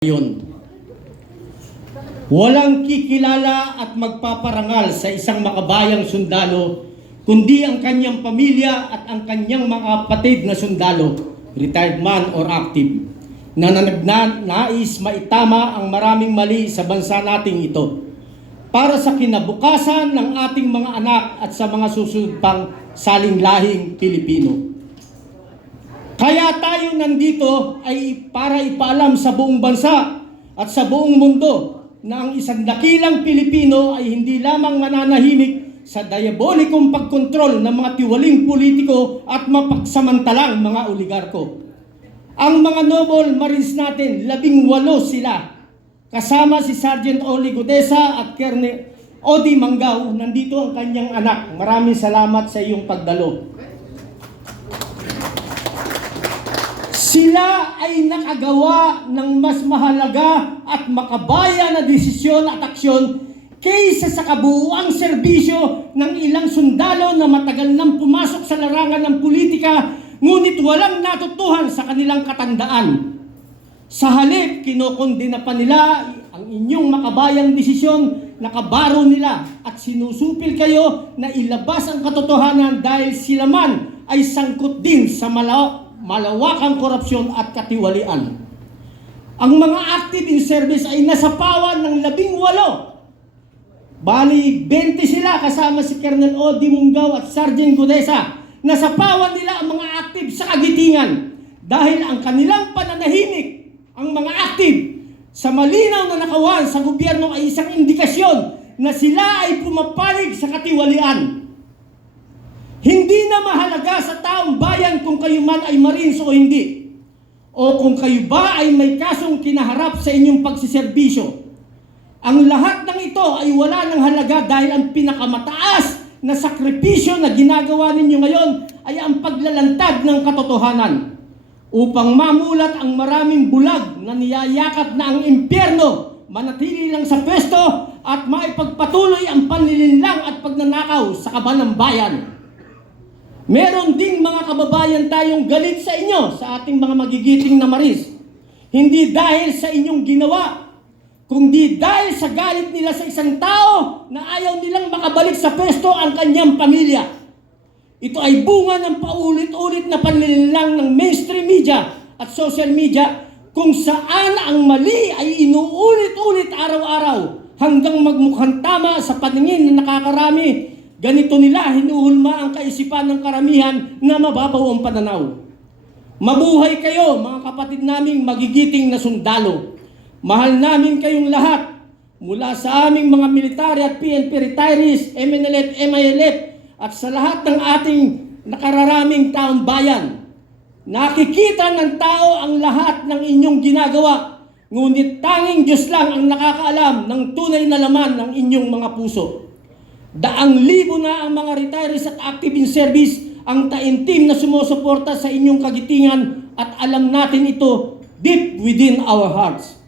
Yun. Walang kikilala at magpaparangal sa isang makabayang sundalo kundi ang kanyang pamilya at ang kanyang mga kapatid na sundalo, retired man or active, na nais maitama ang maraming mali sa bansa nating ito para sa kinabukasan ng ating mga anak at sa mga susunod pang salinglahing Pilipino. Kaya tayo nandito ay para ipaalam sa buong bansa at sa buong mundo na ang isang dakilang Pilipino ay hindi lamang mananahimik sa diabolikong pagkontrol ng mga tiwaling politiko at mapagsamantalang mga oligarko. Ang mga noble marines natin, 18 sila, kasama si Sergeant Oli Godesa at Colonel Odi Manggao, nandito ang kanyang anak. Maraming salamat sa iyong pagdalo. Sila ay nakagawa ng mas mahalaga at makabayan na desisyon at aksyon kaysa sa kabuuang serbisyo ng ilang sundalo na matagal nang pumasok sa larangan ng politika ngunit walang natutuhan sa kanilang katandaan. Sa halip, kinokondena pa nila ang inyong makabayang desisyon na kabaro nila at sinusupil kayo na ilabas ang katotohanan dahil sila man ay sangkot din sa malawakang korupsyon at katiwalian. Ang mga active in service ay nasa pawan ng 18. Bali, 20 sila kasama si Colonel Odi Manggao at Sergeant Godesa. Nasa pawan nila ang mga active sa kagitingan dahil ang kanilang pananahimik, ang mga active, sa malinaw na nakawan sa gobyerno ay isang indikasyon na sila ay pumapanig sa katiwalian. Hindi na mahalaga sa taong bayan kung kayo man ay Marines o hindi, o kung kayo ba ay may kasong kinaharap sa inyong pagsiserbisyo. Ang lahat ng ito ay wala ng halaga dahil ang pinakamataas na sakripisyo na ginagawa ninyo ngayon ay ang paglalantad ng katotohanan upang mamulat ang maraming bulag na niyayakap na ang impyerno manatili lang sa pwesto at maipagpatuloy ang panlilinlang at pagnanakaw sa kaban ng bayan. Meron ding mga kababayan tayong galit sa inyo, sa ating mga magigiting na Marines. Hindi dahil sa inyong ginawa, kundi dahil sa galit nila sa isang tao na ayaw nilang makabalik sa pwesto ang kanyang pamilya. Ito ay bunga ng paulit-ulit na panlilinlang ng mainstream media at social media kung saan ang mali ay inuulit-ulit araw-araw hanggang magmukhang tama sa paningin na nakakarami. Ganito nila hinuhulma ang kaisipan ng karamihan na mababaw ang pananaw. Mabuhay kayo mga kapatid naming magigiting na sundalo. Mahal namin kayong lahat mula sa aming mga military at PNP retirees, MNLF, MILF at sa lahat ng ating nakararaming taong bayan. Nakikita ng tao ang lahat ng inyong ginagawa, ngunit tanging Diyos lang ang nakakaalam ng tunay na laman ng inyong mga puso. Daang libo na ang mga retirees at active in service ang taimtim na sumusuporta sa inyong kagitingan at alam natin ito deep within our hearts.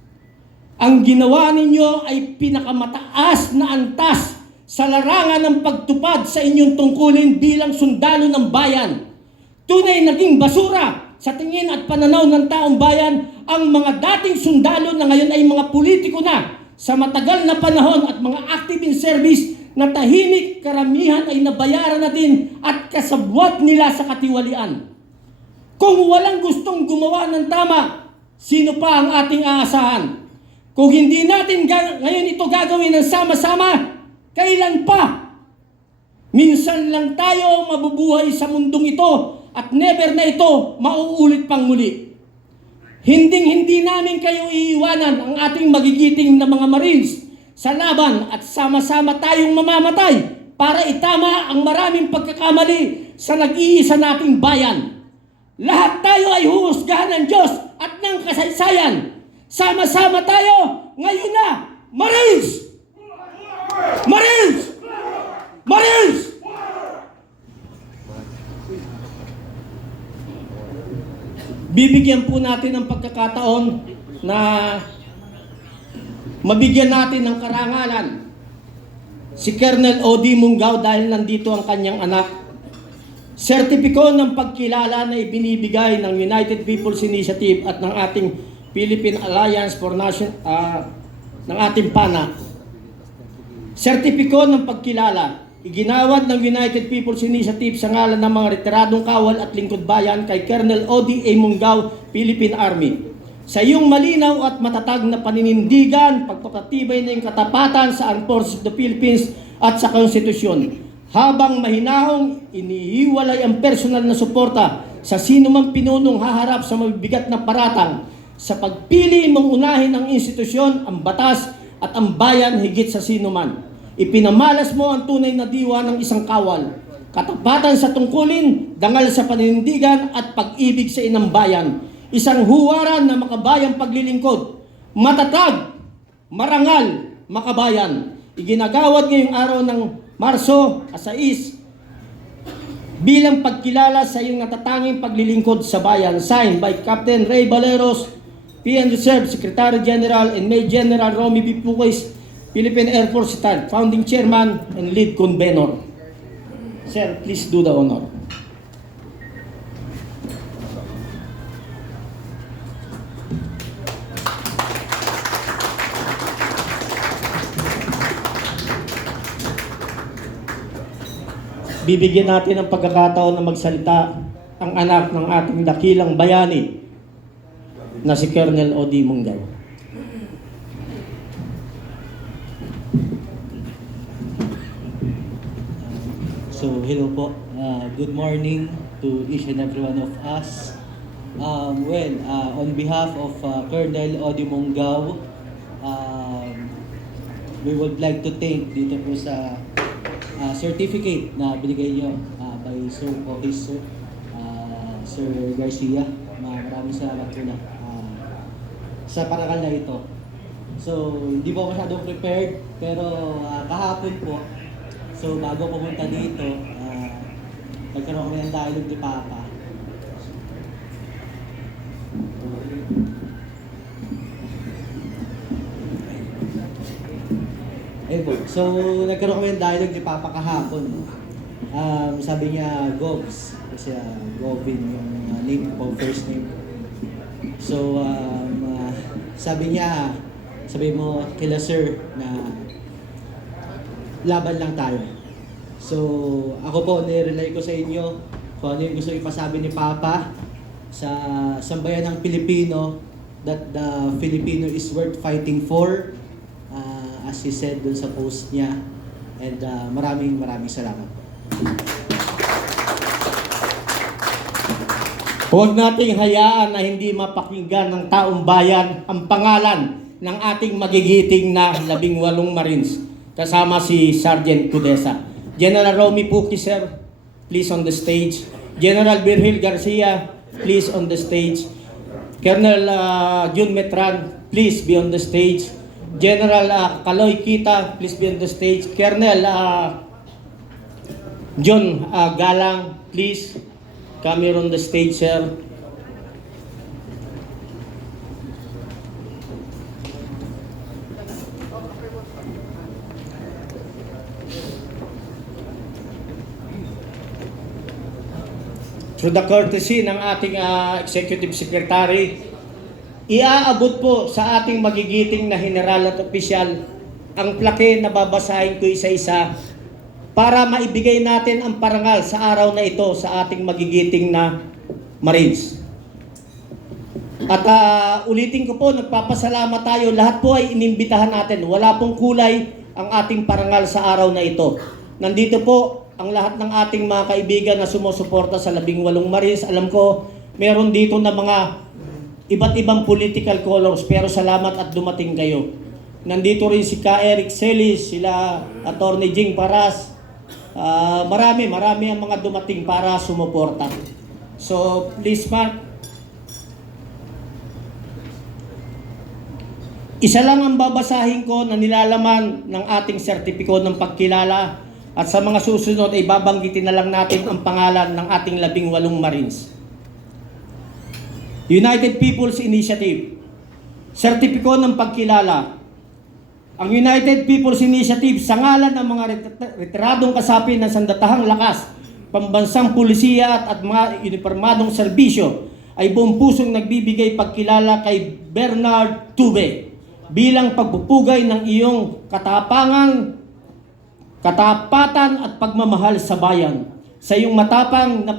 Ang ginawa ninyo ay pinakamataas na antas sa larangan ng pagtupad sa inyong tungkulin bilang sundalo ng bayan. Tunay naging basura sa tingin at pananaw ng taong bayan ang mga dating sundalo na ngayon ay mga politiko na sa matagal na panahon at mga active in service na tahimik karamihan ay nabayaran na din at kasabwat nila sa katiwalian. Kung walang gustong gumawa ng tama, sino pa ang ating aasahan? Kung hindi natin ngayon ito gagawin ng sama-sama, kailan pa? Minsan lang tayo mabubuhay sa mundong ito at never na ito mauulit pang muli. Hinding-hindi namin kayo iiwanan ang ating magigiting na mga Marines sa laban at sama-sama tayong mamamatay para itama ang maraming pagkakamali sa nag-iisa nating bayan. Lahat tayo ay huhusgahan ng Diyos at ng kasaysayan. Sama-sama tayo ngayon na! Marines! Marines! Marines! Bibigyan po natin ng pagkakataon na mabigyan natin ng karangalan si Colonel Odi Manggao dahil nandito ang kanyang anak. Sertipiko ng pagkilala na ibinibigay ng United People's Initiative at ng ating Philippine Alliance for Nation ng ating PANA. Sertipiko ng pagkilala, iginawad ng United People's Initiative sa ngalan ng mga retiradong kawal at lingkod bayan kay Colonel O.D. A. Munggao, Philippine Army. Sa iyong malinaw at matatag na paninindigan, pagpapatibay na iyong katapatan sa Armed Forces of the Philippines at sa konstitusyon, habang mahinahong inihiwalay ang personal na suporta sa sino mang pinunong haharap sa mabibigat na paratang, sa pagpili mong unahin ang institusyon, ang batas at ang bayan higit sa sino man. Ipinamalas mo ang tunay na diwa ng isang kawal, katapatan sa tungkulin, dangal sa paninindigan at pag-ibig sa inang bayan. Isang huwaran na makabayang paglilingkod, matatag, marangal, makabayan. Iginagawad ngayong araw ng Marso 6 bilang pagkilala sa iyong natatanging paglilingkod sa bayan. Signed by Captain Ray Valeros, PN Reserve Secretary General, and Major General Romy B. Puquis, Philippine Air Force Staff, Founding Chairman and Lead Convenor. Sir, please do the honor. Bibigyan natin ng pagkakataon na magsalita ang anak ng ating dakilang bayani na si Colonel O.D. Munggao. So, hello po. Good morning to each and every one of us. On behalf of Colonel O.D. Munggao, we would like to thank dito po sa certificate na binigay niyo by Sir Officer Sir Garcia. Maraming salamat po na sa parangal na ito. So, hindi po masyadong prepared, pero kahapon po, so bago pumunta dito, nagkaroon kami ng dialogue ni Papa. So, nagkaroon kami ng dialogue ni Papa kahapon. Sabi niya, Govs, kasi Govin yung name ko, first name. So, sabi niya, sabi mo kila Sir na laban lang tayo. So, ako po, nirelay ko sa inyo kung ano yung gusto ipasabi ni Papa sa sambayan ng Pilipino, that the Filipino is worth fighting for, as he said dun sa post niya. And maraming salamat. Huwag nating hayaan na hindi mapakinggan ng taong bayan ang pangalan ng ating magigiting na 18 Marines kasama si Sergeant Cudesa. General Romy Puquis, sir, please on the stage. General Virgil Garcia, please on the stage. Colonel Jun Metran, please be on the stage. General Kaloy Kita, please be on the stage. Colonel John Galang, please come here on the stage, sir. Through the courtesy ng ating Executive Secretary, iaabot po sa ating magigiting na general at opisyal ang plake na babasahin ko isa-isa para maibigay natin ang parangal sa araw na ito sa ating magigiting na Marines. At ulitin ko po, nagpapasalamat tayo. Lahat po ay inimbitahan natin. Wala pong kulay ang ating parangal sa araw na ito. Nandito po ang lahat ng ating mga kaibigan na sumusuporta sa 18 Marines. Alam ko, meron dito na mga iba't ibang political colors, pero salamat at dumating kayo. Nandito rin si Ka Eric Celis, sila Attorney Jing Paras. Marami ang mga dumating para sumuporta. So, please mark. Isa lang ang babasahin ko na nilalaman ng ating sertipiko ng pagkilala, at sa mga susunod ay babanggitin na lang natin ang pangalan ng ating 18 Marines. United People's Initiative. Sertipiko ng pagkilala. Ang United People's Initiative sa ngalan ng mga retiradong kasapi ng sandatahang lakas, pambansang pulisiya at mga uniformadong serbisyo ay buong pusong nagbibigay pagkilala kay Bernard Tube bilang pagpupugay ng iyong katapatan at pagmamahal sa bayan. Sa iyong matapang na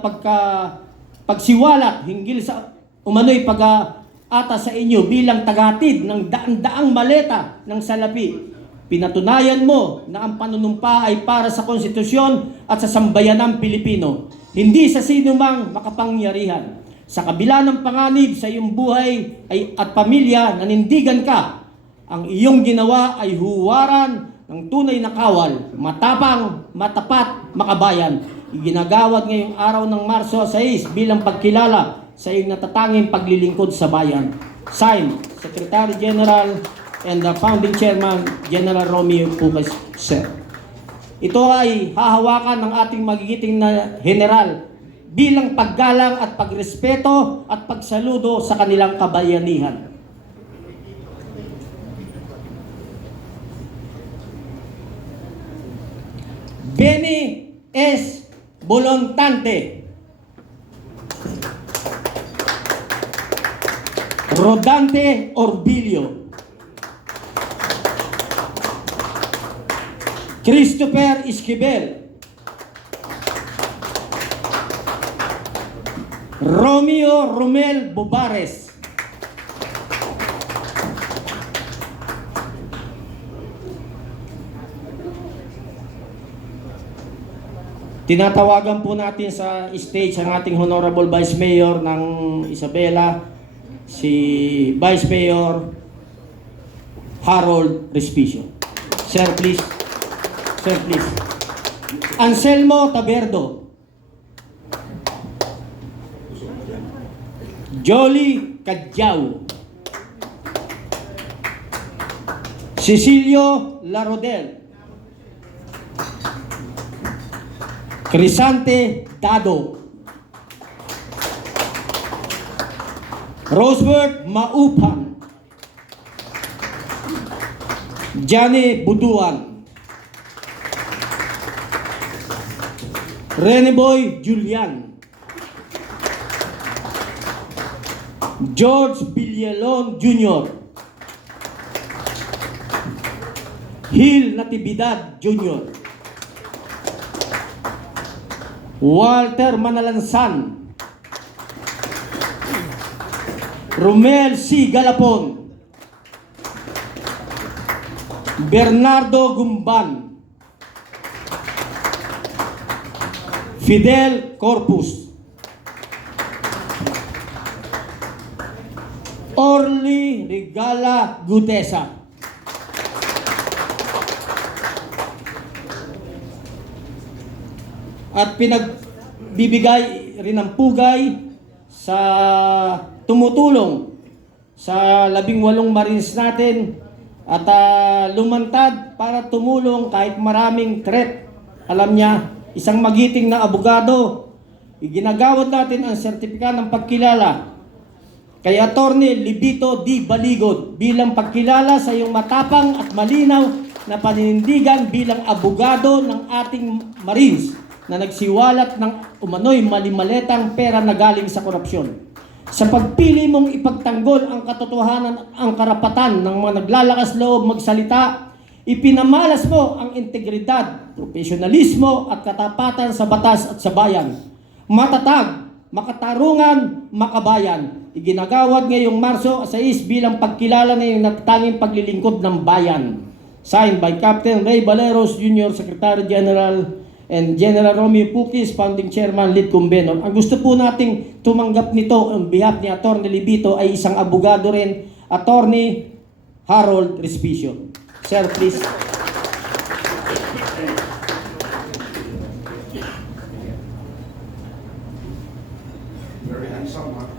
pagsiwalat hinggil sa umano'y pag-ata sa inyo bilang tagatid ng daan-daang maleta ng salapi. Pinatunayan mo na ang panunumpa ay para sa konstitusyon at sa sambayanang Pilipino, hindi sa sinumang makapangyarihan. Sa kabila ng panganib sa iyong buhay at pamilya, nanindigan ka. Ang iyong ginawa ay huwaran ng tunay na kawal, matapang, matapat, makabayan. Iginagawad ngayong araw ng Marso 6 bilang pagkilala sa iyong natatanging paglilingkod sa bayan. Signed, Secretary General and the Founding Chairman, General Romeo Pucas, Sir. Ito ay hahawakan ng ating magigiting na general bilang paggalang at pagrespeto at pagsaludo sa kanilang kabayanihan. Benny S. Bolontante, Rodante Orbilio, Christopher Esquivel, Romeo Romel Bobares, tinatawagan po natin sa stage ang ating Honorable Vice Mayor ng Isabela, si Vice Mayor Harold Respicio. Sir, please. Sir, please. Anselmo Taberdo, Jolly Cadjao, Cecilio Larodel, Crisante Dado, Rosebert Maupan, Johnny Buduan, Reneboy Julian, George Villalon Jr., Hil Natividad Jr., Walter Manalansan, Romel C. Galapon, Bernardo Gumban, Fidel Corpus, Orly Regala Gutesa, at pinagbibigay rin ng pugay sa tumutulong sa 18 Marines natin at lumantad para tumulong kahit maraming threat. Alam niya, isang magiting na abogado, iginagawad natin ang sertipika ng pagkilala kay Attorney Libito D. Baligod bilang pagkilala sa iyong matapang at malinaw na paninindigan bilang abogado ng ating Marines na nagsiwalat ng umano'y malimaletang pera na galing sa korupsyon. Sa pagpili mong ipagtanggol ang katotohanan at ang karapatan ng mga naglalakas loob magsalita, ipinamalas mo ang integridad, profesionalismo at katapatan sa batas at sa bayan. Matatag, makatarungan, makabayan. Iginagawad ngayong Marso 6 bilang pagkilala na yung natatanging paglilingkod ng bayan. Signed by Captain Ray Valeros Jr., Secretary General, and General Romeo Pucas, Founding Chairman, Lead Convenor. Ang gusto po nating tumanggap nito on behalf ni Atty. Libito ay isang abogado rin, Atty. Harold Respicio. Sir, please. Very handsome, huh?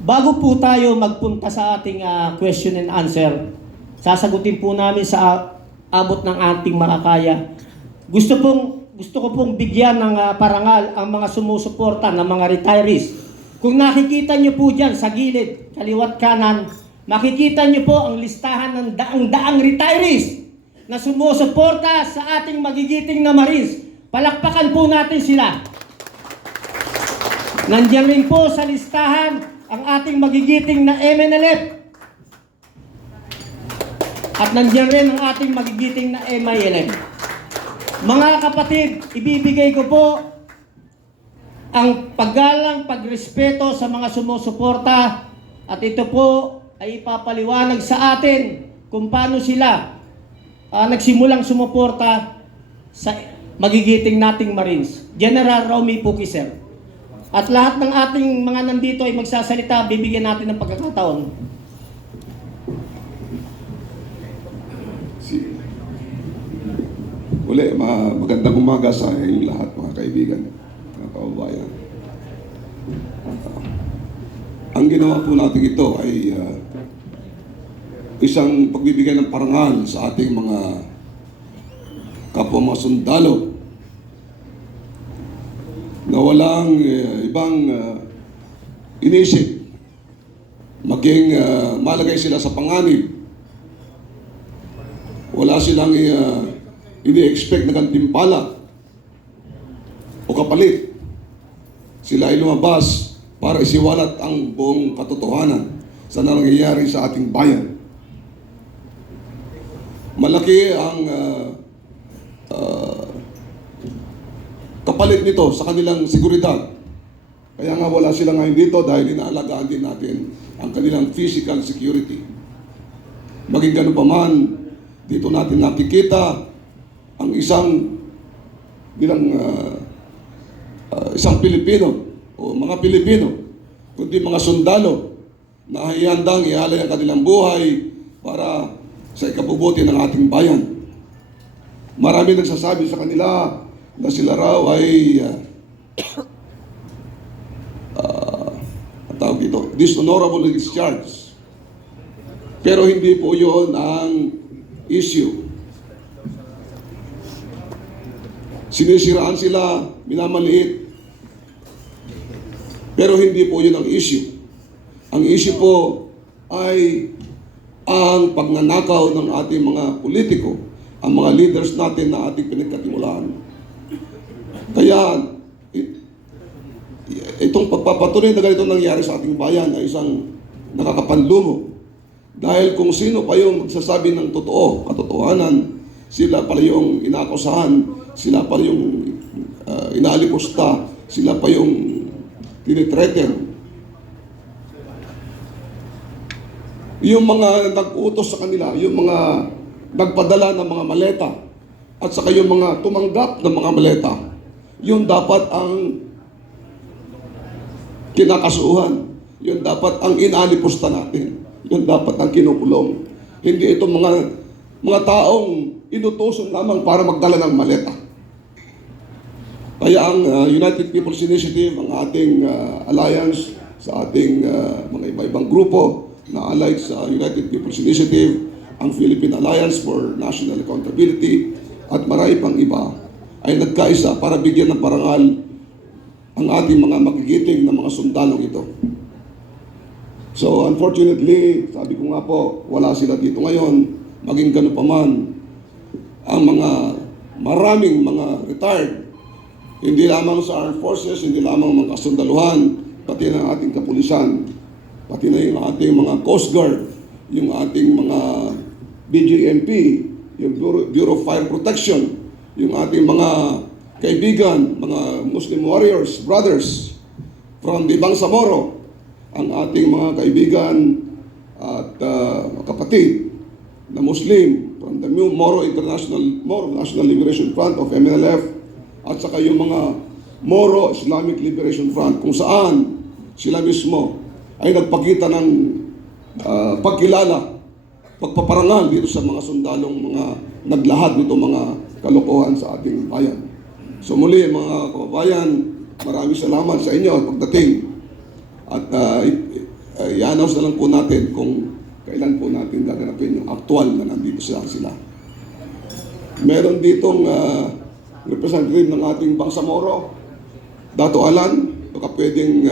Bago po tayo magpunta sa ating question and answer, sasagutin po namin sa abot ng ating makakaya. Gusto ko pong bigyan ng parangal ang mga sumusuporta ng mga retirees. Kung nakikita nyo po dyan sa gilid, kaliwat kanan, makikita nyo po ang listahan ng daang-daang retirees na sumusuporta sa ating magigiting na Marines. Palakpakan po natin sila. Nandiyan rin po sa listahan ang ating magigiting na MNLF. At nandiyan rin ang ating magigiting na MILF. Mga kapatid, ibibigay ko po ang paggalang, pagrespeto sa mga sumusuporta at ito po ay ipapaliwanag sa atin kung paano sila nagsimulang sumuporta sa magigiting nating Marines. General Romy Puki, sir. At lahat ng ating mga nandito ay magsasalita, bibigyan natin ng pagkakataon. Uli, magandang umaga sa inyong lahat, mga kaibigan, mga kababayan. Ang ginawa po natin ito ay isang pagbibigay ng parangal sa ating mga kapwa mga sundalo na walang ibang inisip, maging malagay sila sa panganib. Wala silang ini-expect na gantimpala o kapalit. Sila ay lumabas para isiwalat ang buong katotohanan sa nangyayari sa ating bayan. Malaki ang kapalit nito sa kanilang seguridad. Kaya nga wala sila ngayon dito dahil inaalagaan din natin ang kanilang physical security. Maging ganun pa man, dito natin nakikita ang isang isang Pilipino o mga Pilipino, kundi mga sundalo na hiyandang ialay ang kanilang buhay para sa ikabubuti ng ating bayan. Marami nagsasabi sa kanila na sila raw ay tawag dito, dishonorable discharge. Pero hindi po yun ang issue. Sinisiraan sila, minamaliit. Pero hindi po yun ang issue. Ang issue po ay ang pagnanakaw ng ating mga politiko, ang mga leaders natin na ating pinagkatimulaan. Kaya itong pagpapatuloy na ganito nangyari sa ating bayan ay isang nakakapanlumo. Dahil kung sino pa yung magsasabi ng totoo, katotohanan, sila pala yung inakusahan, sila pa yung inaalipusta, sila pa yung tinitreaten. Yung mga nag-utos sa kanila, yung mga nagpadala ng mga maleta, at saka yung mga tumanggap ng mga maleta, yung dapat ang kinakasuhan, yung dapat ang inalipusta natin, yung dapat ang kinukulong. Hindi ito mga taong inutusan lamang para magdala ng maleta. Kaya ang United People's Initiative, ang ating alliance sa ating mga iba-ibang grupo na allied sa United People's Initiative, ang Philippine Alliance for National Accountability, at marami pang iba, ay nagkaisa para bigyan ng parangal ang ating mga magigiting na mga sundalong ito. So unfortunately, sabi ko nga po, wala sila dito ngayon, maging gano'n pa man, ang mga maraming mga retired, hindi lamang sa armed forces, hindi lamang mga kasundaluhan, pati ng ating kapulisan, pati na yung ating mga Coast Guard, yung ating mga BGMP, yung Bureau of Fire Protection, yung ating mga kaibigan, mga Muslim warriors, brothers from the Bangsamoro, ang ating mga kaibigan at kapatid na Muslim from the Moro National Liberation Front of MNLF, at saka yung mga Moro Islamic Liberation Front, kung saan sila mismo ay nagpakita ng pagkilala, pagpaparangal dito sa mga sundalong mga naglahad nito mga kalokohan sa ating bayan. So muli mga kababayan, maraming salamat sa inyo at pagdating. At i-announce na lang po natin kung kailan po natin gaganapin yung aktual na nandito sila. Meron ditong representative ng ating Bangsamoro, Dato Alan, baka pwedeng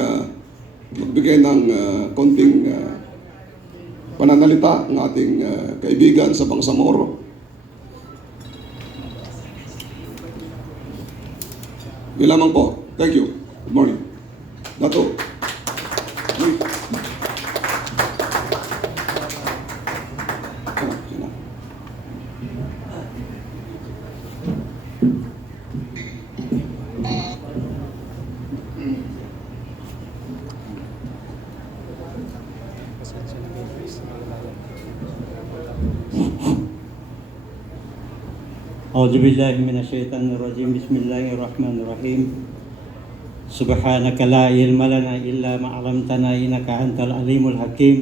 magbigay ng konting pananalita ng ating kaibigan sa Bangsamoro. Yun lamang po. Thank you. Good morning. Dato. Please. Sino? أعوذ بالله من الشيطان الرجيم بسم الله الرحمن الرحيم سبحانك لا علم لنا إلا ما علمتنا إنك أنت العليم الحكيم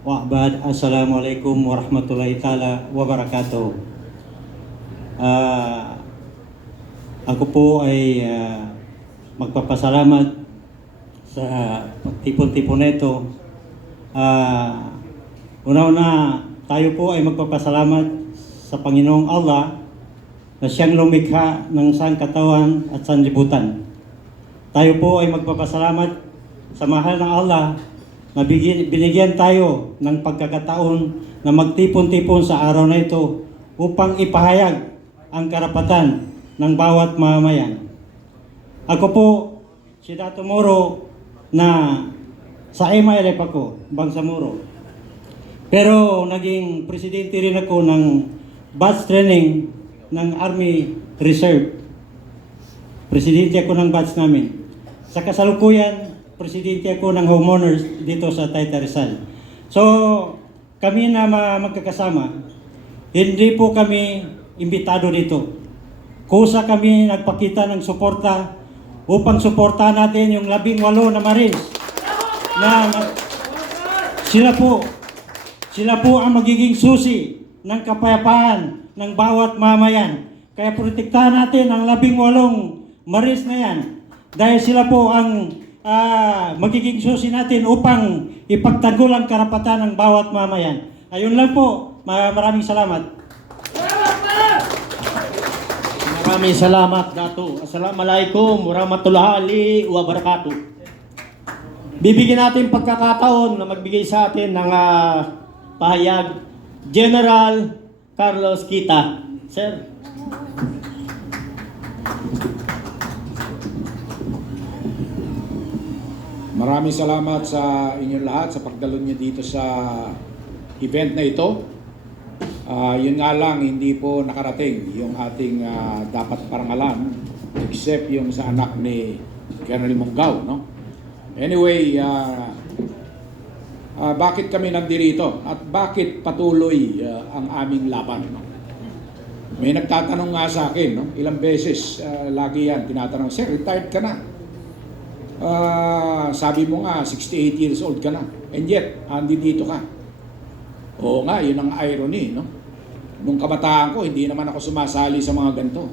وأحباب السلام عليكم ورحمة الله تعالى وبركاته. Ako po ay magpapasalamat sa pagtipon-tipon nito. Una-una, tayo po ay magpapasalamat sa Panginoong Allah na siyang lumikha ng sangkatawan at sanlibutan. Tayo po ay magpapasalamat sa mahal ng Allah na binigyan tayo ng pagkakataon na magtipon-tipon sa araw na ito upang ipahayag ang karapatan ng bawat mamamayan. Ako po, si Dato Moro, na sa MILF ako, Bangsamoro. Pero naging presidente rin ako ng batch training ng Army Reserve. Presidente ako ng batch namin. Sa kasalukuyan, presidente ako ng homeowners dito sa Taytay Rizal. So, kami na magkakasama, hindi po kami imbitado dito. Kusa kami nagpakita ng suporta upang suportahan natin yung 18 na Marines na sila po ang magiging susi ng kapayapaan ng bawat mamayan. Kaya protektahan natin ang 18 Marines na yan dahil sila po ang magiging susi natin upang ipagtanggol ang karapatan ng bawat mamayan. Ayun lang po. Maraming salamat. Maraming salamat, Dato. Assalamualaikum warahmatullahi wabarakatuh. Bibigyan natin pagkakataon na magbigay sa atin ng pahayag General Carlos Kita. Sir. Maraming salamat sa inyong lahat sa pagdalo niyo dito sa event na ito. Yun nga lang, hindi po nakarating yung ating dapat parangalan except yung sa anak ni Colonel Monggao, no? Anyway, bakit kami nandito at bakit patuloy ang aming laban, no? May nagtatanong nga sa akin, no? Ilang beses, lagi yan tinatanong, "Sir, retired ka na. Sabi mo nga, 68 years old ka na. And yet, dito ka." Oo nga, yun ang irony, no? Nung kabataan ko, hindi naman ako sumasali sa mga ganito.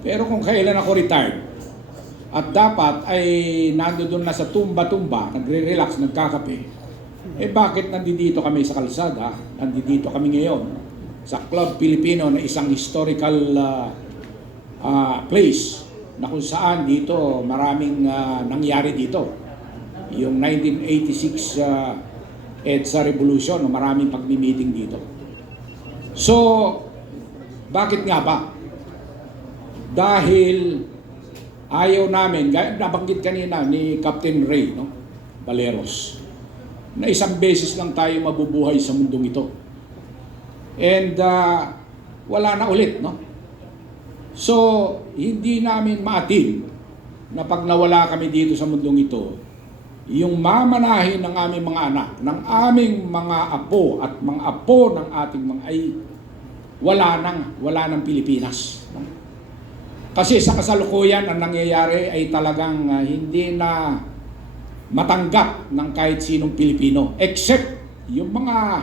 Pero kung kailan ako retired, at dapat ay nandoon na sa tumba-tumba, nagre-relax, nagkakape, bakit nandito kami sa kalsada, nandito kami ngayon, sa Club Filipino na isang historical place, na kung saan dito maraming nangyari dito. Yung 1986 EDSA Revolution, maraming pagmi-meeting dito. So, bakit nga ba? Dahil ayaw namin, nabanggit kanina ni Captain Ray, no? Baleros, na isang beses lang tayo mabubuhay sa mundong ito. And wala na ulit, no? So, hindi namin maatin na pag nawala kami dito sa mundong ito, yung mamanahin ng aming mga anak, ng aming mga apo at mga apo ng ating mga ay wala nang Pilipinas. Kasi sa kasalukuyan ang nangyayari ay talagang hindi na matanggap ng kahit sinong Pilipino except yung mga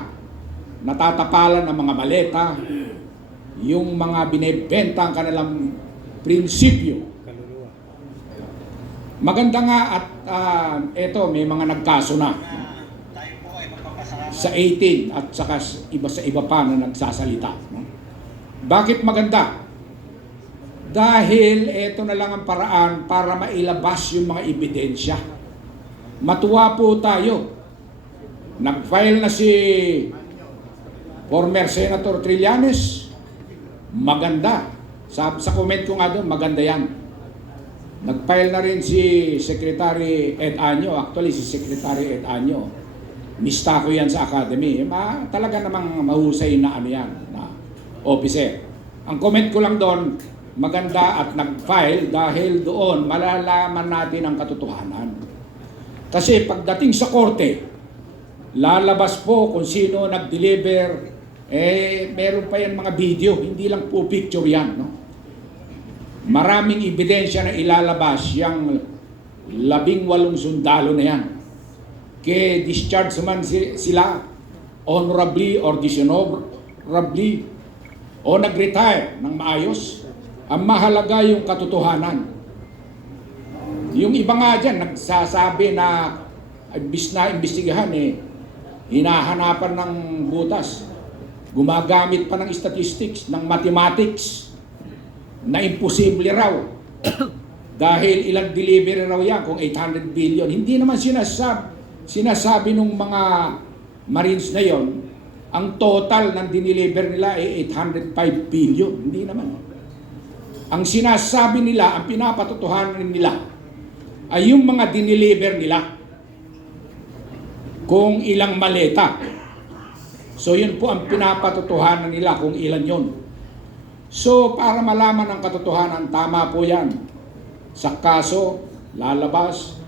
natatapalan ng mga maleta, yung mga binebenta ang kanilang prinsipyo. Maganda nga at eto may mga nagkaso na sa 18 at saka sa iba pa na nagsasalita. No? Bakit maganda? Dahil eto na lang ang paraan para mailabas yung mga ebidensya. Matuwa po tayo. Nag-file na si former Senator Trillanes. Maganda. Sa comment ko nga doon, maganda yan. Nag-file na rin si Secretary Ed Año. Actually, si Secretary Ed Año, mista ko yan sa Academy. Talaga namang mahusay na ano yan, na officer. Ang comment ko lang doon, maganda at nag-file dahil doon malalaman natin ang katotohanan. Kasi pagdating sa korte, lalabas po kung sino nag-deliver, meron pa yan mga video, hindi lang po picture yan, no? Maraming ebidensya na ilalabas yung 18 sundalo na yan. Kaya discharge man sila honorably or dishonorably o nag-retire ng maayos. Ang mahalaga yung katotohanan. Yung iba nga dyan, nagsasabi na imbis na imbestigahan hinahanapan ng butas. Gumagamit pa ng statistics, ng mathematics, na imposible raw. Dahil ilang delivery raw yan kung 800 billion. Hindi naman sinasabi nung mga Marines na yon, ang total ng dineliver nila ay 805 billion. Hindi naman. Ang sinasabi nila, ang pinapatotohanan nila, ay yung mga dineliver nila kung ilang maleta. So yun po ang pinapatotohanan nila kung ilan yon. So para malaman ang katotohanan, tama po yan. Sa kaso, lalabas,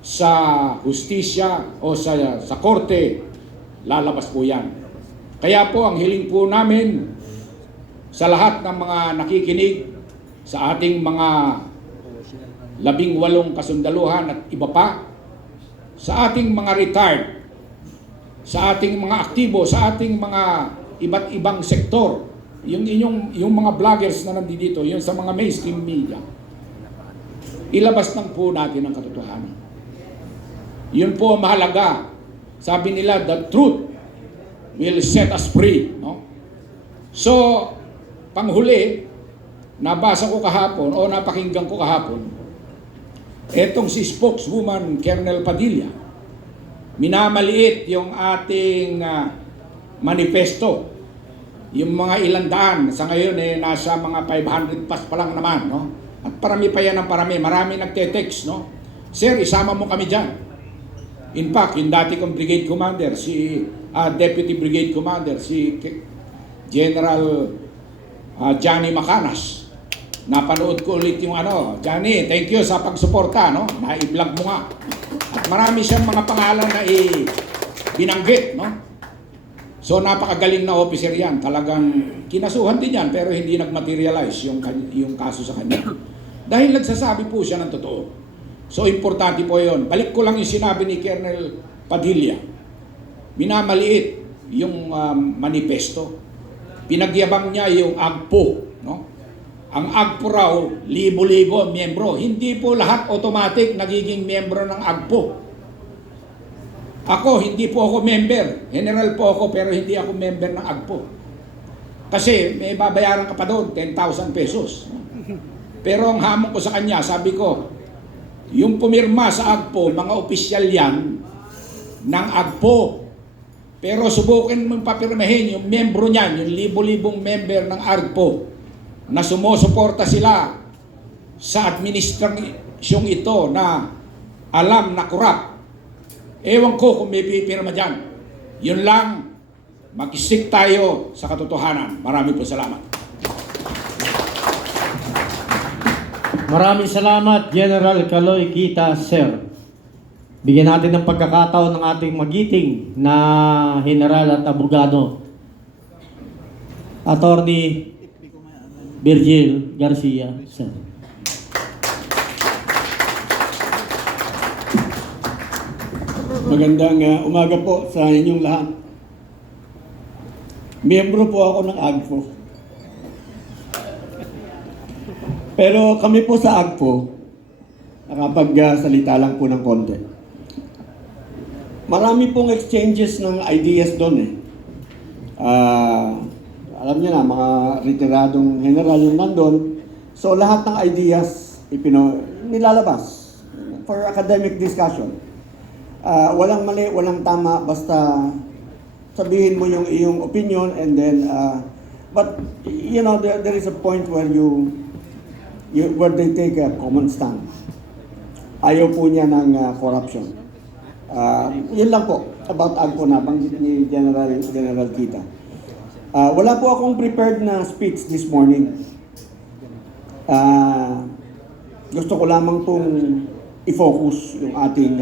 sa hustisya o sa korte, lalabas po yan. Kaya po ang hiling po namin sa lahat ng mga nakikinig sa ating mga 18 kasundaluhan at iba pa, sa ating mga retired, sa ating mga aktibo, sa ating mga iba't ibang sektor, yung mga vloggers na nandito, yung sa mga mainstream media, ilabas lang po natin ang katotohanan. Yun po ang mahalaga. Sabi nila, the truth will set us free. No? So, panghuli, nabasa ko kahapon o napakinggan ko kahapon, etong si spokeswoman Colonel Padilla, minamaliit yung ating manifesto. Yung mga ilang daan, sa ngayon nasa mga 500 plus pa lang naman. No? At parami pa yan ng parami. Marami nagte-text. No? Sir, isama mo kami dyan. In fact, yung dati kong brigade commander, si deputy brigade commander, si General Johnny Macanas. Napanood ko ulit yung Johnny, thank you sa pagsuporta, no? Na-i-vlog mo nga. At marami siyang mga pangalan na binanggit, no? So napakagaling na officer yan. Talagang kinasuhan din yan, pero hindi nag-materialize yung kaso sa kanya. Dahil nagsasabi po siya ng totoo. So importante po yun. Balik ko lang yung sinabi ni Colonel Padilla. Minamaliit yung manifesto. Pinagyabang niya yung AGPO, no? Ang AGPO raw, libo-libo miyembro. Hindi po lahat automatic nagiging miyembro ng AGPO. Ako, hindi po ako member. General po ako, pero hindi ako member ng AGPO. Kasi may babayaran ka pa doon, 10,000 pesos. Pero ang hamon ko sa kanya, sabi ko, yung pumirma sa AGPO, mga opisyal yan ng AGPO. Pero subukin mong papirmahin yung membro niyan, yung libo-libong member ng AGPO, na sumusuporta sila sa administrasyong ito na alam na korap. Ewan ko kung may pipirma dyan. Yun lang, mag-stick tayo sa katotohanan. Maraming po salamat. Maraming salamat, General Caloy Kita, Sir. Bigyan natin ng pagkakataon ng ating magiting na general at abogado, Attorney Virgil Garcia, Sir. Magandang umaga po sa inyong lahat. Miyembro po ako ng AGPO. Pero kami po sa AGPO, nakapagsalita lang po ng konti. Marami pong exchanges ng ideas doon alam niyo na, mga retiradong general yung nandun. So lahat ng ideas nilalabas for academic discussion. Walang mali, walang tama, basta sabihin mo yung iyong opinion and then but you know there is a point where you where they take a common stand. Ayaw po niya ng corruption. Yun lang po about AGCO na banggit ni General Kita. Wala po akong prepared na speech this morning. Gusto ko lamang pong i-focus yung ating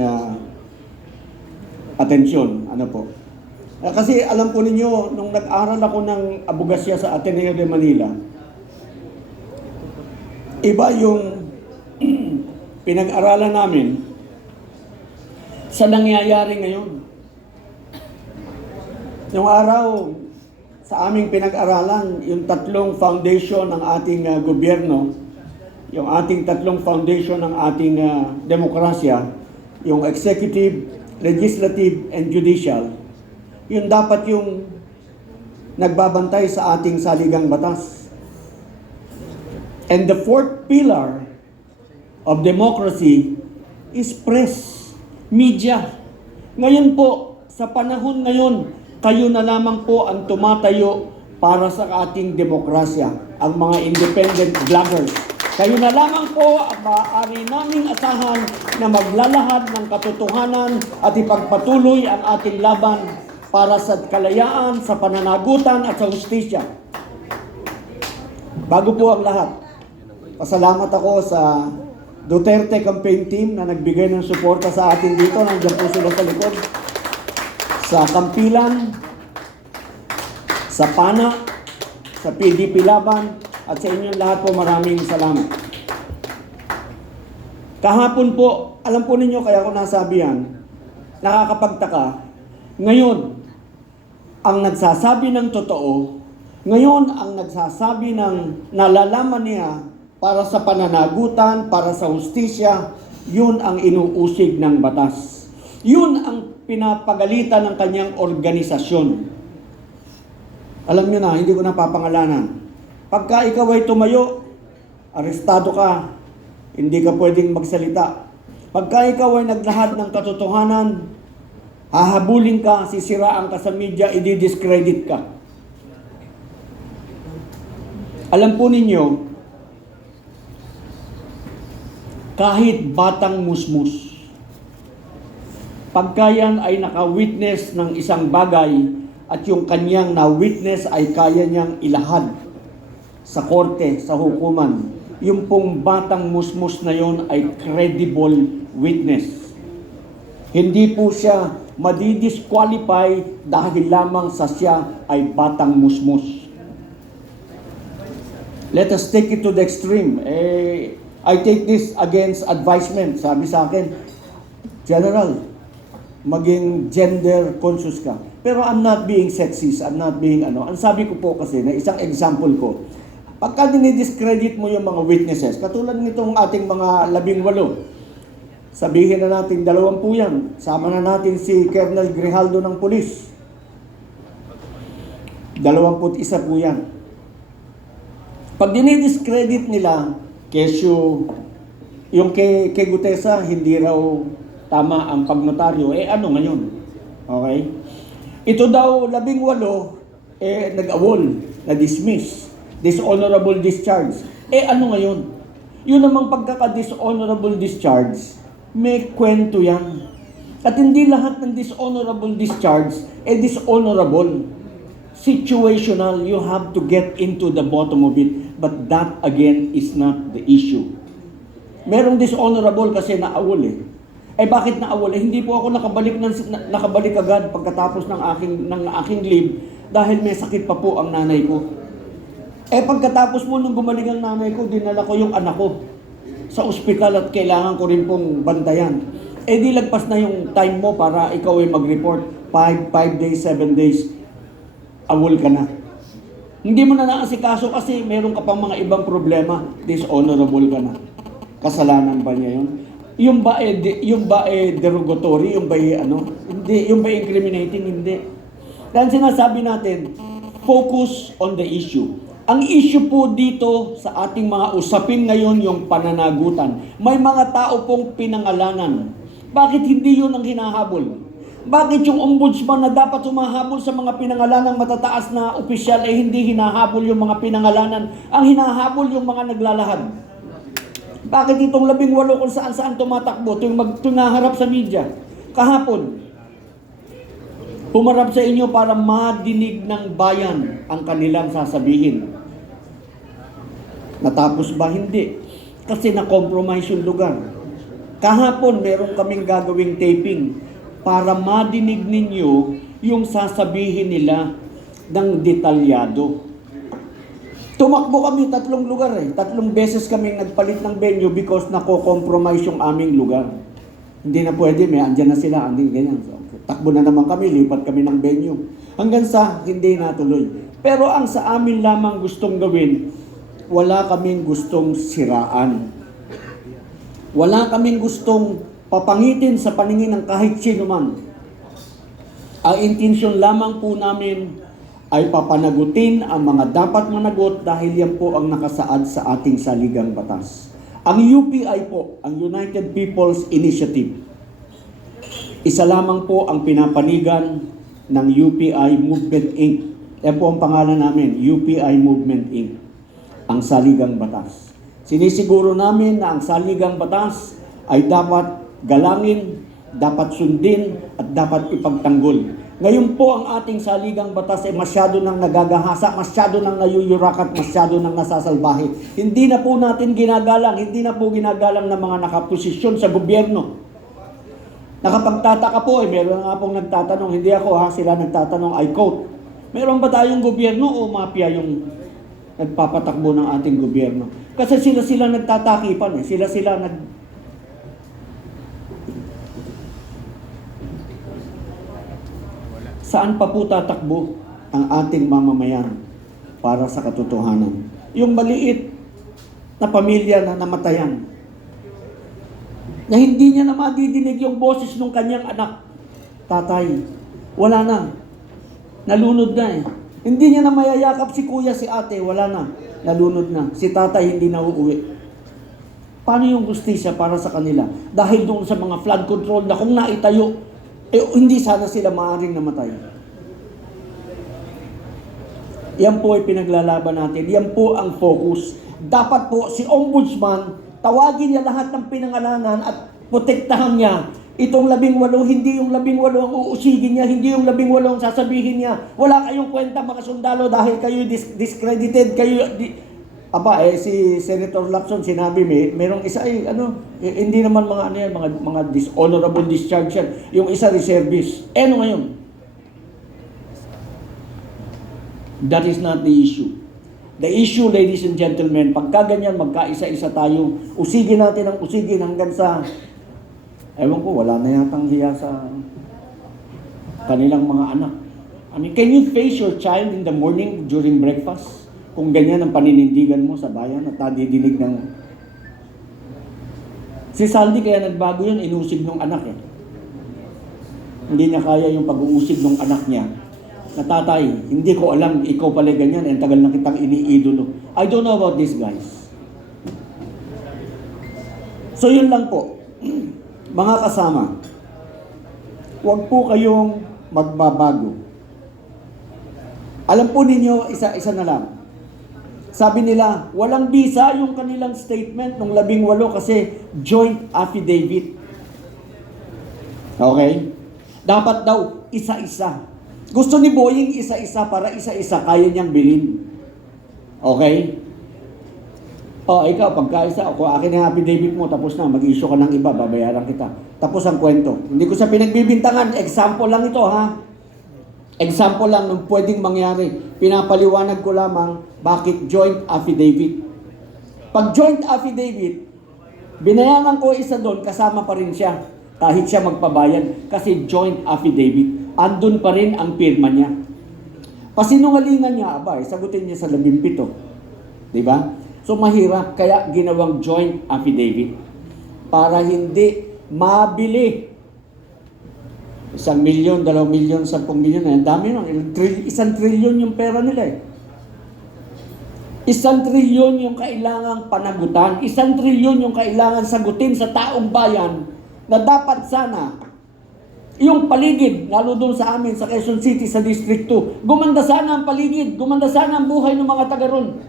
atensyon. Ano po? Kasi alam po ninyo, nung nag-aral ako ng abogasya sa Ateneo de Manila, iba yung pinag-aralan namin sa nangyayari ngayon. Nung araw, sa aming pinag-aralan, yung tatlong foundation ng ating gobyerno, yung ating tatlong foundation ng ating demokrasya, yung executive, legislative, and judicial, yun dapat yung nagbabantay sa ating saligang batas. And the fourth pillar of democracy is press, media. Ngayon po, sa panahon ngayon, kayo na lamang po ang tumatayo para sa ating demokrasya, ang mga independent vloggers. Kayo na lamang po ang maaari naming asahan na maglalahad ng katotohanan at ipagpatuloy ang ating laban para sa kalayaan, sa pananagutan at sa hustisya. Bago po ang lahat, pasalamat ako sa Duterte campaign team na nagbigay ng suporta sa atin dito. Nandiyan po sila sa likod. Sa Kampilan, sa PANA, sa PDP Laban, at sa inyong lahat po maraming salamat. Kahapon po, alam po ninyo kaya ko nasabi yan, nakakapagtaka, ngayon, ang nagsasabi ng totoo, ngayon ang nagsasabi ng nalalaman niya para sa pananagutan, para sa hustisya, yun ang inuusig ng batas. Yun ang pinapagalitan ng kanyang organisasyon. Alam nyo na, hindi ko napapangalanan. Pagka ikaw ay tumayo, arestado ka, hindi ka pwedeng magsalita. Pagka ikaw ay naglahad ng katotohanan, hahabulin ka, sisiraan ka sa media, i-discredit ka. Alam po ninyo, kahit batang musmus, pagka yan ay naka-witness ng isang bagay at yung kanyang na-witness ay kaya niyang ilahad sa korte, sa hukuman, yung pong batang musmus na yon ay credible witness. Hindi po siya madidisqualify dahil lamang sa siya ay batang musmus. Let us take it to the extreme. I take this against advisement. Sabi sa akin, General, maging gender conscious ka. Pero I'm not being sexist, I'm not being ano. Ang sabi ko po kasi, na isang example ko, pagka dinidiscredit mo yung mga witnesses, katulad nitong ating mga 18, sabihin na natin 20 yan, sama na natin si Colonel Grijaldo ng pulis. 21 po yan. Pag dinidiscredit nila, kesyo, yung kay Gutesa, hindi raw tama ang pagnotaryo, ano ngayon? Okay? Ito daw, 18, nag-awol, na-dismiss, dishonorable discharge. Ano ngayon? Yun namang pagkaka-dishonorable discharge, may kwento yan. At hindi lahat ng dishonorable discharge, dishonorable. Situational, you have to get into the bottom of it. But that, again, is not the issue. Merong dishonorable kasi naawol bakit naawol? Hindi po ako nakabalik agad pagkatapos ng aking leave dahil may sakit pa po ang nanay ko. Pagkatapos mo nung gumaling ang nanay ko, dinala ko yung anak ko sa ospital at kailangan ko rin pong bantayan. Di lagpas na yung time mo para ikaw ay mag-report. 5 days, 7 days, awol ka na. Hindi mo na naasikaso kasi meron ka pang mga ibang problema, dishonorable ka na. Kasalanan ba niya yun? Yung ba derogatory, yung ba hindi, yung ba incriminating, hindi. Dahil sinasabi natin, focus on the issue. Ang issue po dito sa ating mga usapin ngayon, yung pananagutan. May mga tao pong pinangalanan. Bakit hindi yun ang hinahabol? Bakit yung ombudsman na dapat humahabol sa mga pinangalanang matataas na opisyal hindi hinahabol yung mga pinangalanan? Ang hinahabol yung mga naglalahad. Bakit itong 18 kung saan-saan tumatakbo, tuwing naharap sa media? Kahapon, pumarap sa inyo para madinig ng bayan ang kanilang sasabihin. Natapos ba? Hindi. Kasi na-compromise yung lugar. Kahapon, meron kaming gagawing taping para madinig ninyo yung sasabihin nila ng detalyado. Tumakbo kami 3 lugar 3 beses kami nagpalit ng venue because nako-compromise yung aming lugar. Hindi na pwede, andyan na sila, ganyan. So, takbo na naman kami, lipat kami ng venue. Hanggang sa hindi natuloy. Pero ang sa amin lamang gustong gawin, wala kaming gustong siraan. Wala kaming gustong papangitin sa paningin ng kahit sino man. Ang intensyon lamang po namin ay papanagutin ang mga dapat managot dahil yan po ang nakasaad sa ating saligang batas. Ang UPI po, ang United People's Initiative, isa lamang po ang pinapanigan ng UPI Movement Inc. Yan po ang pangalan namin, UPI Movement Inc. Ang saligang batas. Sinisiguro namin na ang saligang batas ay dapat galangin, dapat sundin, at dapat ipagtanggol. Ngayon po ang ating saligang batas ay masyado nang nagagahasa, masyado nang nayuyurakat, masyado nang nasasalbahe. Hindi na po natin ginagalang, hindi na po ginagalang ng mga nakaposisyon sa gobyerno. Nakapagtataka po, meron nga pong nagtatanong, hindi ako sila nagtatanong, I quote, meron ba tayong gobyerno o mafia yung nagpapatakbo ng ating gobyerno? Kasi sila nagtatakipan sila Saan pa po tatakbo ang ating mamamayan para sa katotohanan? Yung maliit na pamilya na namatayan, na hindi niya na madidinig yung boses ng kanyang anak, tatay, wala na, nalunod na Hindi niya na mayayakap si kuya, si ate, wala na, nalunod na. Si tatay hindi na uuwi. Paano yung justisya para sa kanila? Dahil doon sa mga flood control na kung naitayo, hindi sana sila maaaring namatay. Yan po ay pinaglalaban natin. Yan po ang focus. Dapat po si Ombudsman, tawagin niya lahat ng pinangalanan at protektahan niya. Itong 18, hindi yung 18 ang uusigin niya, hindi yung 18 ang sasabihin niya. Wala kayong kwenta mga sundalo dahil kayo discredited, si Senator Lacson sinabi merong isa hindi naman mga dishonorable discharge yan. Yung isa reservist. Ano ngayon? That is not the issue. The issue, ladies and gentlemen, pagka ganyan, magkaisa-isa tayo, usigin natin ang usigin hanggang sa, ewan ko, wala na yatang hiya sa kanilang mga anak. I mean, can you face your child in the morning during breakfast? Kung ganyan ang paninindigan mo sa bayan at nadidinig ng... Si Saldi kaya nagbago yun, inusig ng anak Hindi niya kaya yung pag-uusig ng anak niya. Natatay, hindi ko alam, ikaw pala ganyan, ang tagal na kitang iniidolo. I don't know about this, guys. So yun lang po. Mga kasama, huwag po kayong magbabago. Alam po ninyo, isa-isa na lang. Sabi nila, walang bisa yung kanilang statement ng 18 kasi joint affidavit. Okay? Dapat daw, isa-isa. Gusto ni Boying isa-isa para isa-isa kaya niyang bilhin. Okay? Ikaw, pagkaisa, kung akin ang affidavit mo, tapos na, mag-issue ka ng iba, babayaran kita. Tapos ang kwento. Hindi ko sa pinagbibintangan, example lang ito, Example lang ng pwedeng mangyari. Pinapaliwanag ko lamang bakit joint affidavit. Pag joint affidavit, binayaran ko isa doon, kasama pa rin siya. Kahit siya magpabayan, kasi joint affidavit. Andun pa rin ang pirma niya. Pasinungalingan niya, sagutin niya sa 17. Diba? So mahirap, kaya ginawang joint affidavit. Para hindi mabili 1 milyon, 2 milyon, 10 milyon, ang dami nun. 1 trilyon yung pera nila 1 trilyon yung kailangang panagutan. 1 trilyon yung kailangan sagutin sa taong bayan na dapat sana yung paligid, lalo doon sa amin, sa Quezon City, sa District 2, gumanda sana ang paligid, gumanda sana ang buhay ng mga taga ron.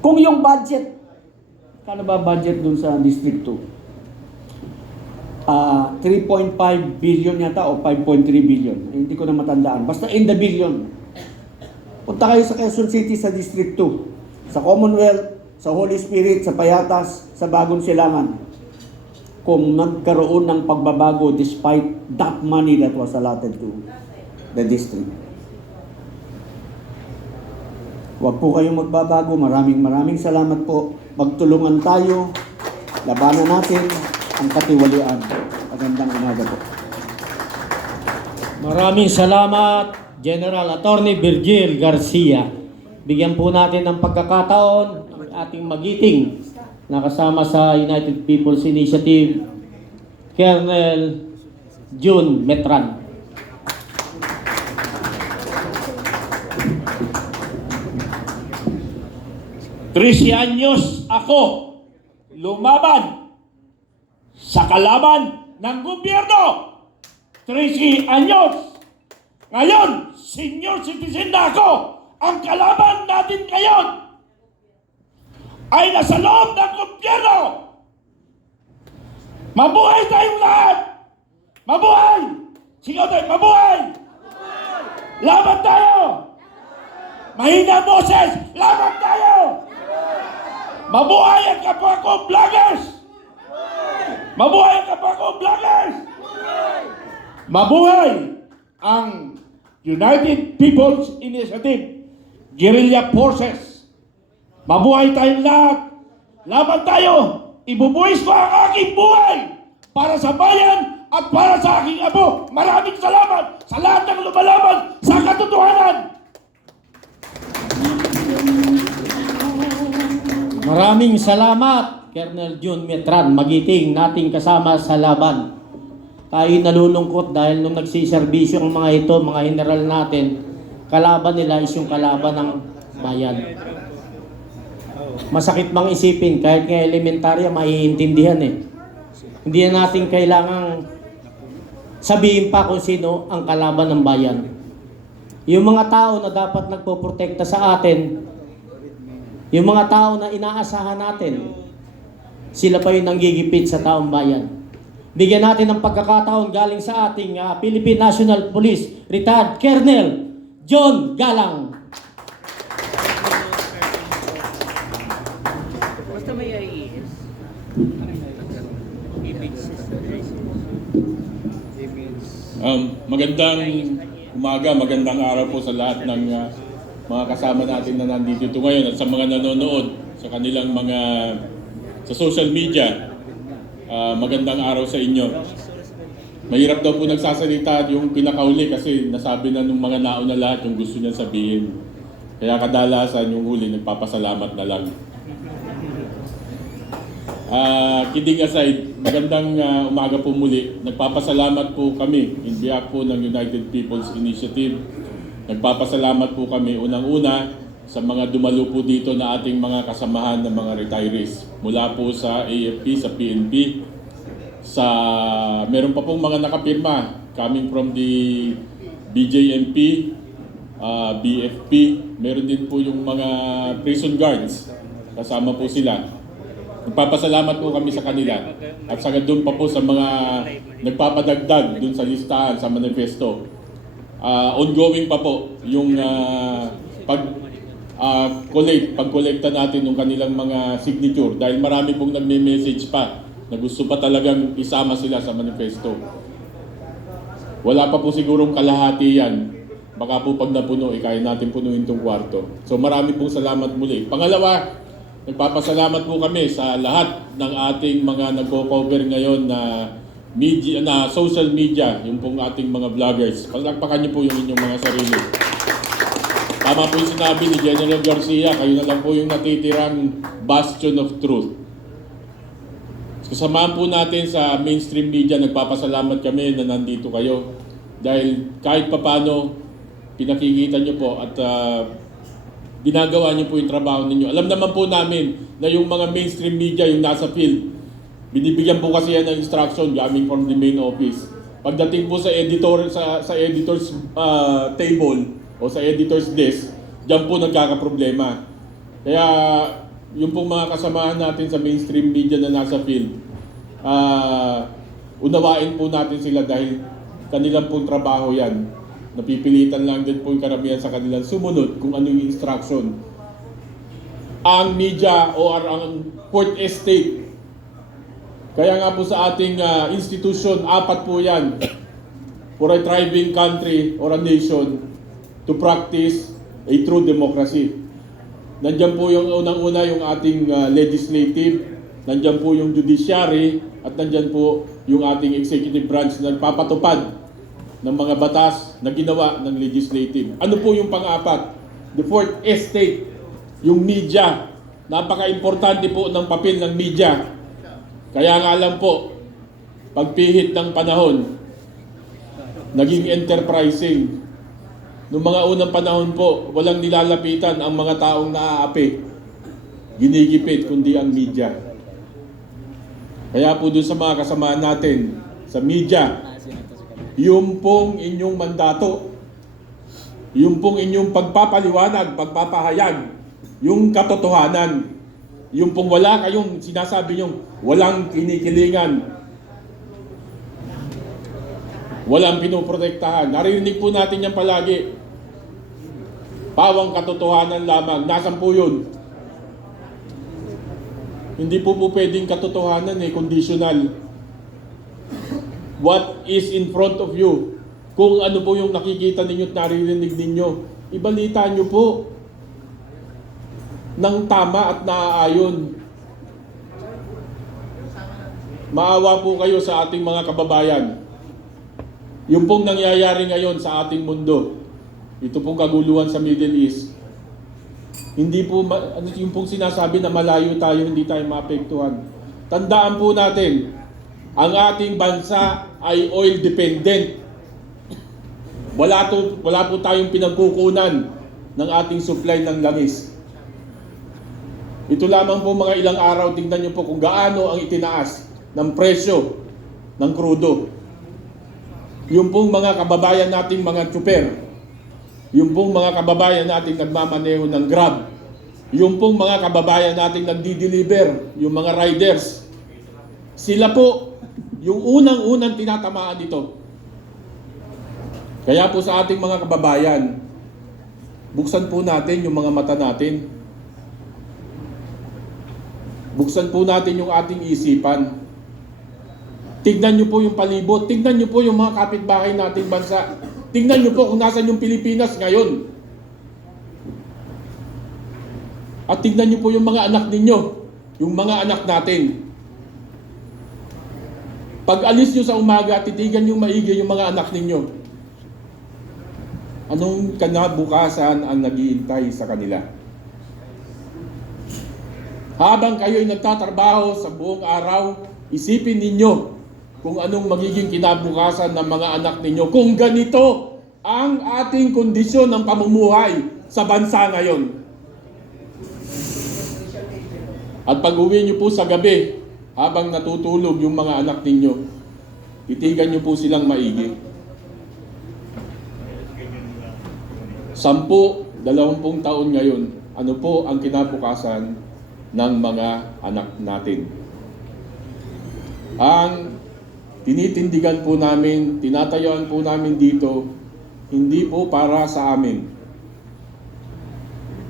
Kung yung budget, Magkano ba budget dun sa District 2? 3.5 billion yata o 5.3 billion. Hindi ko na matandaan. Basta in the billion. Punta kayo sa Quezon City sa District 2, sa Commonwealth, sa Holy Spirit, sa Payatas, sa Bagong Silangan. Kung nagkaroon ng pagbabago despite that money that was allotted to the district. Huwag po kayong magbabago. Maraming salamat po. Magtulungan tayo. Labanan natin ang katiwalian. Magandang umaga po. Maraming salamat, General Attorney Virgil Garcia. Bigyan po natin ng pagkakataon ang ating magiting na kasama sa United People's Initiative, Colonel June Metran. 13 anyos ako lumaban sa kalaban ng gobyerno. 13 anyos. Ngayon, senior citizen na ako. Ang kalaban natin ngayon ay nasa loob ng gobyerno. Mabuhay tayong lahat! Mabuhay! Sigaw tayo, mabuhay! Laban tayo! Mahina boses! Laban tayo! Mabuhay ang kapwa ko vloggers! Mabuhay ang kapwa ko vloggers! Mabuhay ang United People's Initiative Guerrilla Forces! Mabuhay tayong lahat! Laban tayo! Ibubuhis ko ang aking buhay para sa bayan at para sa aking amo. Maraming salamat sa lahat ng lumalaban sa katotohanan! Maraming salamat, Colonel June Metran, magiting nating kasama sa laban. Tayo nalulungkot dahil nung nagsiservisyo ang mga ito, mga general natin, kalaban nila is yung kalaban ng bayan. Masakit mang isipin, kahit nga elementarya, maiintindihan eh. Hindi na natin kailangang sabihin pa kung sino ang kalaban ng bayan. Yung mga tao na dapat nagpoprotekta sa atin, yung mga tao na inaasahan natin, sila pa yung nanggigipit sa taong bayan. Bigyan natin ng pagkakataon galing sa ating Philippine National Police Retired Colonel John Galang. Basta may IES. Magandang umaga, magandang araw po sa lahat ng mga kasama natin na nandito ngayon at sa mga nanonood sa kanilang sa social media. Magandang araw sa inyo. Mahirap daw po nagsasalita yung pinakauli kasi nasabi na nung mga nauna lahat yung gusto niya sabihin. Kaya kadalasan yung huli nagpapasalamat na lang. Kidding aside, magandang umaga po muli. Nagpapasalamat po kami in behalf po ng United People's Initiative. Nagpapasalamat po kami unang-una sa mga dumalo po dito na ating mga kasamahan ng mga retirees. Mula po sa AFP, sa PNP, meron pa pong mga nakapirma coming from the BJMP, BFP. Meron din po yung mga prison guards. Kasama po sila. Nagpapasalamat po kami sa kanila at sagad doon pa po sa mga nagpapadagdag doon sa listahan, sa manifesto. Ongoing pa po yung pag-kolekta natin ng kanilang mga signature dahil marami pong nagme-message pa na gusto pa talagang isama sila sa manifesto. Wala pa po sigurong kalahati yan. Baka po pag napuno, kaya natin punuin itong kwarto. So marami pong salamat muli. Pangalawa, nagpapasalamat po kami sa lahat ng ating mga nagko-cover ngayon na media, na social media, yung pong ating mga vloggers. Palakpakan niyo po yung inyong mga sarili. Tama po yung sinabi ni General Garcia, kayo na lang po yung natitirang bastion of truth. Kasamahan po natin sa mainstream media, nagpapasalamat kami na nandito kayo. Dahil kahit papano, pinakikita niyo po at ginagawa niyo po yung trabaho ninyo. Alam naman po namin na yung mga mainstream media, yung nasa field, binibigyan po kasi yan ng instruction coming from the main office. Pagdating po sa editor's table o sa editor's desk, diyan po nagkakaproblema. Kaya yung pong mga kasamahan natin sa mainstream media na nasa field, unawain po natin sila dahil kanilang pong trabaho yan. Napipilitan lang din po yung karamihan sa kanilang sumunod kung ano yung instruction. Ang media o ang port estate, kaya nga po sa ating institution, 4 po yan for a thriving country or a nation to practice a true democracy. Nandiyan po yung unang-una yung ating legislative, nandiyan po yung judiciary, at nandiyan po yung ating executive branch na nagpapatupad ng mga batas na ginawa ng legislative. Ano po yung pang-apat? The fourth estate, yung media. Napaka-importante po ng papel ng media. Kaya nga lang po, pagpihit ng panahon, naging enterprising. Noong mga unang panahon po, walang nilalapitan ang mga taong naaapi. Ginigipit kundi ang media. Kaya po dun sa mga kasamahan natin sa media, yung pong inyong mandato, yung pong inyong pagpapaliwanag, pagpapahayag, yung katotohanan, yung pong wala kayong sinasabi nyong walang kinikilingan, walang pinoprotektahan. Naririnig po natin yan palagi. Pawang katotohanan lamang. Nasaan po yun? Hindi po pwedeng katotohanan conditional. What is in front of you? Kung ano po yung nakikita ninyo at naririnig ninyo, ibalita nyo po ng tama at naaayon. Maawa po kayo sa ating mga kababayan. Yung pong nangyayari ngayon sa ating mundo, ito pong kaguluhan sa Middle East, hindi po, yung pong sinasabi na malayo tayo, hindi tayo maapektuhan. Tandaan po natin, ang ating bansa ay oil dependent. Wala po tayong pinagkukunan ng ating supply ng langis. Ito lamang po mga ilang araw, tingnan nyo po kung gaano ang itinaas ng presyo ng krudo. Yung pong mga kababayan nating mga tsuper, yung pong mga kababayan nating nagmamaneho ng Grab, yung pong mga kababayan nating nagdi-deliver, yung mga riders, sila po yung unang-unang tinatamaan dito. Kaya po sa ating mga kababayan, buksan po natin yung mga mata natin. Buksan po natin yung ating isipan. Tignan nyo po yung palibot. Tignan nyo po yung mga kapitbahay nating bansa. Tignan nyo po kung nasan yung Pilipinas ngayon. At tignan nyo po yung mga anak ninyo. Yung mga anak natin. Pag alis nyo sa umaga, titigan nyo maigi yung mga anak ninyo. Anong kinabukasan ang nag-iintay sa kanila? Habang kayo'y nagtatrabaho sa buong araw, isipin ninyo kung anong magiging kinabukasan ng mga anak ninyo. Kung ganito ang ating kondisyon ng pamumuhay sa bansa ngayon. At pag uwi nyo po sa gabi, habang natutulog yung mga anak ninyo, titigan nyo po silang maigi. 10, 20 taon ngayon, ano po ang kinabukasan ng mga anak natin? Ang tinitindigan po namin, tinatayuan po namin dito, hindi po para sa amin.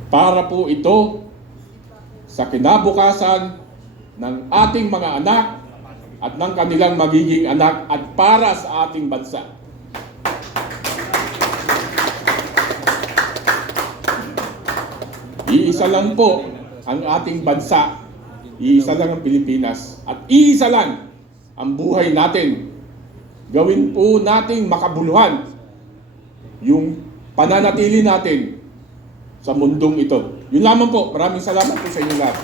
Para po ito sa kinabukasan ng ating mga anak at ng kanilang magiging anak at para sa ating bansa. Iisa lang po ang ating bansa, iisa lang ang Pilipinas, at iisa lang ang buhay natin. Gawin po nating makabuluhan yung pananatili natin sa mundong ito. Yun lamang po. Maraming salamat po sa inyo lahat.